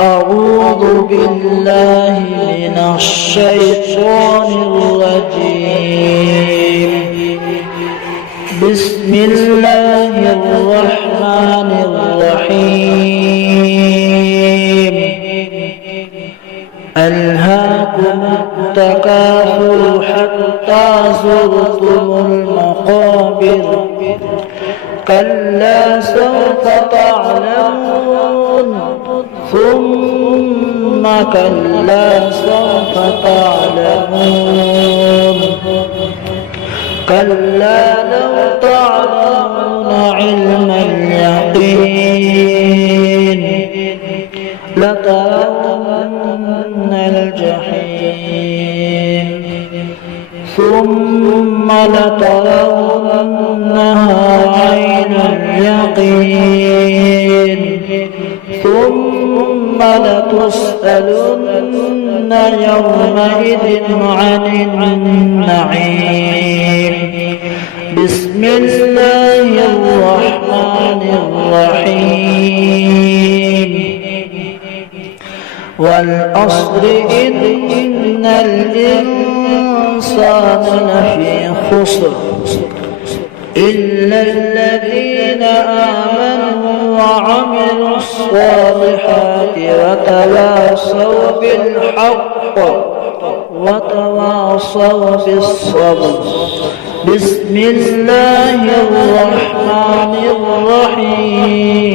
أعوذ بالله من الشيطان الرجيم. بسم الله الرحمن الرحيم. ألهاكم التكاثر حتى زرتم المقابر كلا سوف تعلمون ثم كلا سوف تعلمون كلا لو تعلمون علم اليقين لترون الجحيم ثم لترونها عين اليقين ثم لتسألن يومئذ عن النعيم. بسم الله الرحمن الرحيم. والعصر إن الإنسان لفي خسر إلا الذين آمنوا وعملوا الصالحات وتواصوا بالحق وتواصوا بالصبر. بسم الله الرحمن الرحيم.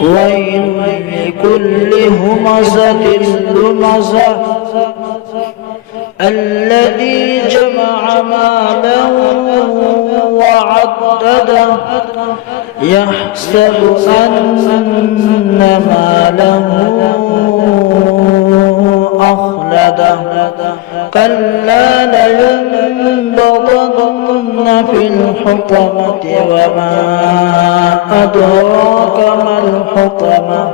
ويل لكل همزة لمزة الذي جمع مالا وعدده يحسب أن ماله أخلده كلا لينبضن في الحطمة وما أدراك ما الحطمة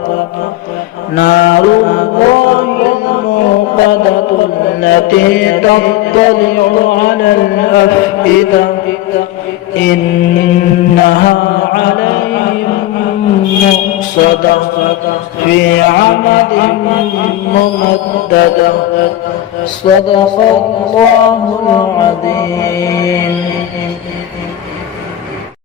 نار الله الموقدة التي تطلع على الأفئدة إنها عليهم مؤصدة في عمد ممددة. صدق الله العظيم.